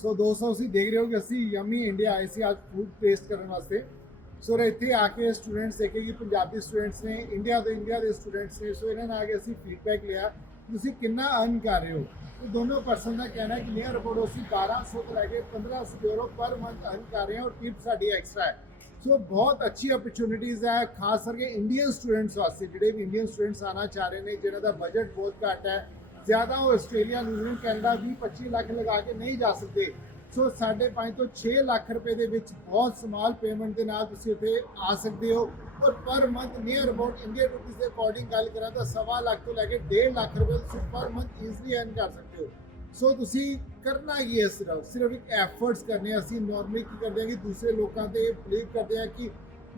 ਸੋ ਦੋਸਤੋ ਤੁਸੀਂ ਦੇਖ ਰਹੇ ਹੋ ਕਿ ਅਸੀਂ ਯਮੀ ਇੰਡੀਆ ਆਏ ਸੀ ਅੱਜ ਫੂਡ ਟੇਸਟ ਕਰਨ ਵਾਸਤੇ ਸੋ ਇੱਥੇ ਆ ਕੇ ਸਟੂਡੈਂਟਸ ਦੇਖੇ ਕਿ ਪੰਜਾਬੀ ਸਟੂਡੈਂਟਸ ਨੇ ਇੰਡੀਆ ਤੋਂ ਇੰਡੀਆ ਦੇ ਸਟੂਡੈਂਟਸ ਨੇ ਸੋ ਇਹਨਾਂ ਨਾਲ ਆ ਕੇ ਅਸੀਂ ਫੀਡਬੈਕ ਲਿਆ ਤੁਸੀਂ ਕਿੰਨਾ ਅਰਨ ਕਰ ਰਹੇ ਹੋ ਤੇ ਦੋਨੋਂ ਪਰਸਨ ਦਾ ਕਹਿਣਾ ਹੈ ਕਿ ਨੀਅਰ ਅਬਾਊਟ ਅਸੀਂ 1200 ਤੋਂ ਲੈ ਕੇ 1500 ਯੂਰੋ ਪਰ ਮੰਥ ਅਰਨ ਕਰ ਰਹੇ ਹਾਂ ਔਰ ਟਿਪ ਸਾਡੀ ਐਕਸਟਰਾ ਹੈ ਸੋ ਬਹੁਤ ਅੱਛੀ ਓਪਰਚ्युनिटीज ਹੈ ਖਾਸ ਕਰਕੇ ਇੰਡੀਅਨ ਸਟੂਡੈਂਟਸ ਵਾਸਤੇ ਜਿਹੜੇ ਵੀ ਇੰਡੀਅਨ ਸਟੂਡੈਂਟਸ ਆਣਾ ਚਾਹ ਰਹੇ ਨੇ ਜਿਹਨਾਂ ਦਾ ਬਜਟ ਬਹੁਤ ਘੱਟ ਹੈ ਜ਼ਿਆਦਾ ਉਹ ਆਸਟ੍ਰੇਲੀਆ ਨਿਊਜ਼ੀਲੈਂਡ ਕੈਨੇਡਾ 20 25 ਲੱਖ ਲਗਾ ਕੇ ਨਹੀਂ ਜਾ ਸਕਦੇ। ਸੋ 5.5 ਤੋਂ 6 ਲੱਖ ਰੁਪਏ ਦੇ ਵਿੱਚ ਬਹੁਤ ਸਮਾਲ ਪੇਮੈਂਟ ਦੇ ਨਾਲ ਤੁਸੀਂ ਉੱਥੇ ਆ ਸਕਦੇ ਹੋ। ਔਰ ਪਰ month near about Indian rupees ਦੇ ਅਕੋਰਡਿੰਗ ਗੱਲ ਕਰਾਂ ਤਾਂ ਸਵਾ ਲੱਖ ਤੋਂ ਲੈ ਕੇ 1.5 ਲੱਖ ਰੁਪਏ ਤੁਸੀਂ ਪਰ ਮੰਥ ਈਜ਼ਲੀ ਅਰਨ ਕਰ ਸਕਦੇ ਹੋ। ਸੋ ਤੁਸੀਂ ਕਰਨਾ ਕੀ ਹੈ ਸਿਰਫ? ਸਿਰਫ ਇੱਕ ਐਫਰਟਸ ਕਰਨੇ ਅਸੀਂ ਨਾਰਮਲੀ ਕੀ ਕਰਦੇ ਹਾਂ ਕਿ ਦੂਸਰੇ ਲੋਕਾਂ ਤੇ ਬਲੀਵ ਕਰਦੇ ਹਾਂ ਕਿ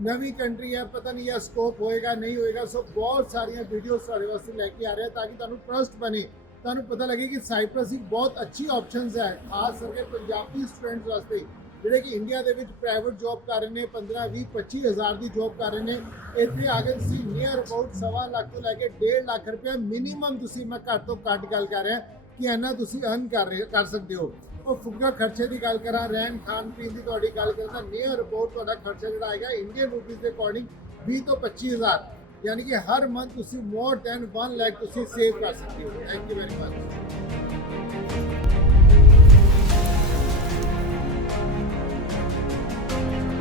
ਨਵੀਂ ਕੰਟਰੀ ਹੈ, ਪਤਾ ਨਹੀਂ ਇਹ ਸਕੋਪ ਹੋਏਗਾ, ਨਹੀਂ ਹੋਏਗਾ। ਸੋ ਬਹੁਤ ਸਾਰੀਆਂ ਵੀਡੀਓਜ਼ ਤੁਹਾਡੇ ਵਾਸਤੇ ਲੈ ਕੇ ਆ ਰਹੇ ਤਾਂ ਕਿ ਤੁਹਾਨੂੰ ਟਰਸਟ ਬਣੇ। ਤੁਹਾਨੂੰ ਪਤਾ ਲੱਗੇ ਕਿ ਸਾਈਪ੍ਰਸ ਇੱਕ ਬਹੁਤ ਅੱਛੀ ਆਪਸ਼ਨਸ ਹੈ, ਖਾਸ ਕਰਕੇ ਪੰਜਾਬੀ ਸਟੂਡੈਂਟਸ ਵਾਸਤੇ, ਜਿਹੜੇ ਕਿ ਇੰਡੀਆ ਦੇ ਵਿੱਚ ਪ੍ਰਾਈਵੇਟ ਜੌਬ ਕਰ ਰਹੇ ਨੇ 15 20 25 ਹਜ਼ਾਰ ਦੀ ਜੌਬ ਕਰ ਰਹੇ ਨੇ। ਇੱਥੇ ਆ ਕੇ ਤੁਸੀਂ ਨੀਅਰ ਅਬਾਊਟ ਸਵਾ ਲੱਖ ਤੋਂ ਲੈ ਕੇ 1.5 ਲੱਖ ਰੁਪਏ ਮਿਨੀਮਮ ਤੁਸੀਂ ਮੈਂ ਘੱਟ ਤੋਂ ਘੱਟ ਗੱਲ ਕਰ ਰਿਹਾ, ਕਿ ਇੰਨਾ ਤੁਸੀਂ ਅਰਨ ਕਰ ਰਹੇ, ਕਰ ਸਕਦੇ ਹੋ। ਉਹ ਫੁੱਗਾ ਖਰਚੇ ਦੀ ਗੱਲ ਕਰਾਂ, ਰਹਿਣ, ਖਾਣ, ਪੀਣ ਦੀ ਤੁਹਾਡੀ ਗੱਲ ਕਰਾਂ ਤਾਂ ਨੀਅਰ ਅਬਾਊਟ ਤੁਹਾਡਾ ਖਰਚਾ ਜਿਹੜਾ ਆਏਗਾ ਇੰਡੀਅਨ ਰੂਪੀਸ ਦੇ ਅਕੋਰਡਿੰਗ 20 ਤੋਂ 25000 ਯਾਨੀ ਕਿ ਹਰ ਮੰਥ ਤੁਸੀਂ ਮੋਰ ਦੈਨ 1 ਲੱਖ ਤੁਸੀਂ ਸੇਵ ਕਰ ਸਕਦੇ ਹੋ। Thank you very much